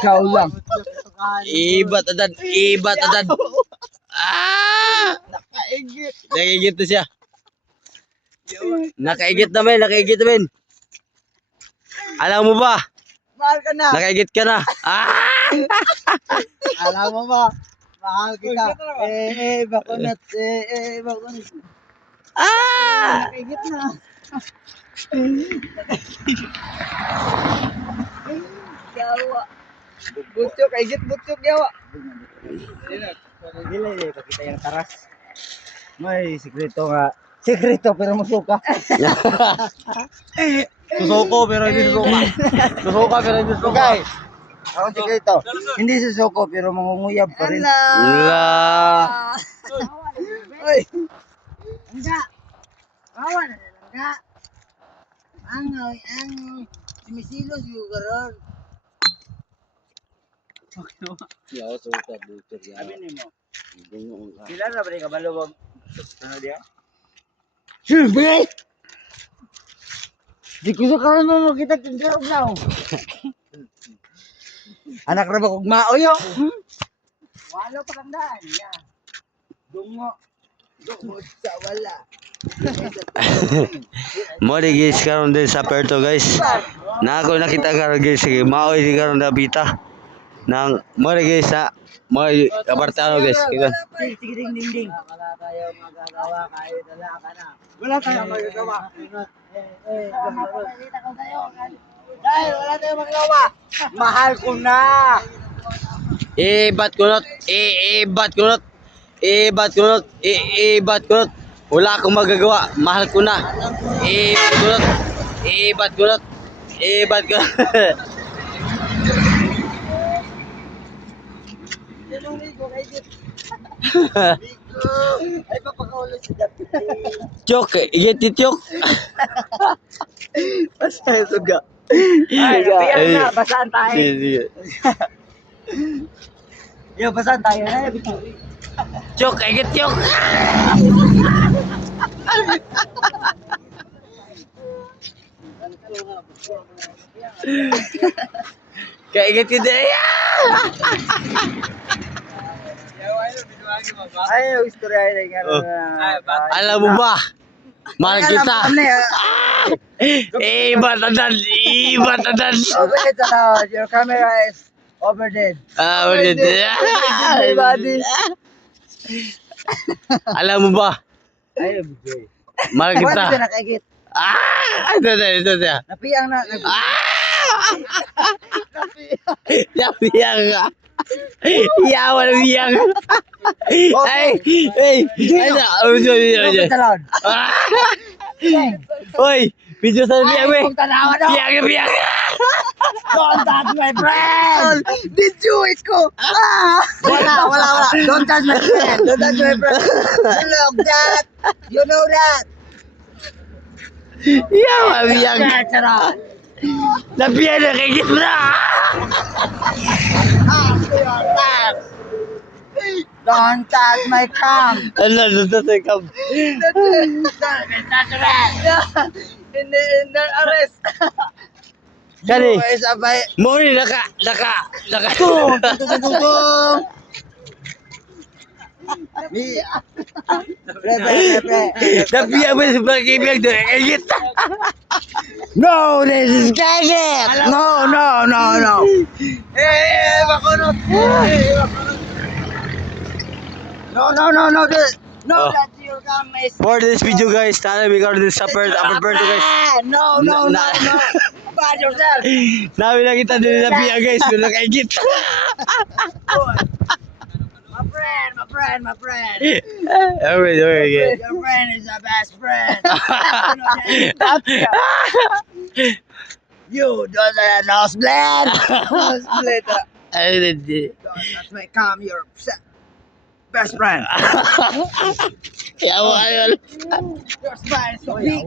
ikaw lang. Ibat adan. Ibat adan. Ah! Nakaigit. Nakaigit na siya. Nakaigit na men. Nakaigit na men. Alam mo ba? Mahal ka na. Nakaigit ka na. Ah! Alam mo ba? Mahal kita. Bakunat. Bakunat. Ah! Nakaigit na. Yawa. Butchok, kaigit butchok yawa. Dili, pakita yung taras. May sikreto nga. Sikreto pero masuka. Susuko pero hindi susuka. Susuka pero hindi susuka. Okay. Ako sikreto. Hindi susuko pero mangunguyab pa rin. La. Oy. Enggak. Bawa na lang enggak. Angoy, angoy. Sumisilos yung garon. Yaw suka butir ya. Sabi ni mo. Bungo ka. Sila na ba ni kabalawag? Ano dia? Silbi! Di ko sa karon mo kita kagaraw na. Anak ra ba kog maoyo? Walo pa kandaan ya. Dungo. Dungo sa wala. Mo di guys karon din sa Perto guys. Na ako nakita karon guys sige maoy di karon nabita. Nang mo di guys na mo kabartano guys. Kita. Sige ding ding ding. Wala tayo magagawa kahit wala ka na. Wala tayong magagawa. Dahil wala tayong magagawa. Mahal ko na. Ibat kunot. Ibat kunot. Ibat kunot. Ibat kunot. Wala akong magagawa. Mahal ko na. Ibat kunot. Ibat kunot. Ibat kunot. Ay, papakaulo si Dapi. Chok, igit tityok. Basta yung suga. Ay, napiyan na. Basaan tayo. Sige. Yo, basaan tayo na. Chok, igit chok. Kaigit ka din. Ay, yung istorya ay nga. Alam mo ba? Mahal kita. Batadan. Batadan. Okay, tanaw. Your camera is over there. Everybody. Alam mo ba? Ay, bujoy. Mahal kita. Pwede na nakaigit. Ito. Napiyang na. Napiyang ka. Yawa na biyang. Ay. Open talon. Oy, video sa biyang we. Kung tanawa daw. Biyang. Don't touch my friend. Did you it ko? Wala. Don't touch my friend. Don't touch my friend. Look that. You know that. Yawa biyang. Sarap. Napiyang na kay Gibra. Don't touch my cam. Ano sa kam? In the arrest. Kani. Is abay. Mo ni naka. Tung. Pre. Napiyang mo sa pagkibiyang doon. Kagit. No, this is gadget. No. Bakunot. No. Oh. That your cam is. For this video guys, sana may karoon din sa Upper Perto guys. No. Bad yourself. Namin nakita din na piya guys, kung nakaigit. My friend. Okay. Your friend is the best friend. You don't have nosebleed. Nosebleed. Don't touch my cam, your best friend. Yawa yun. Your smile is so big.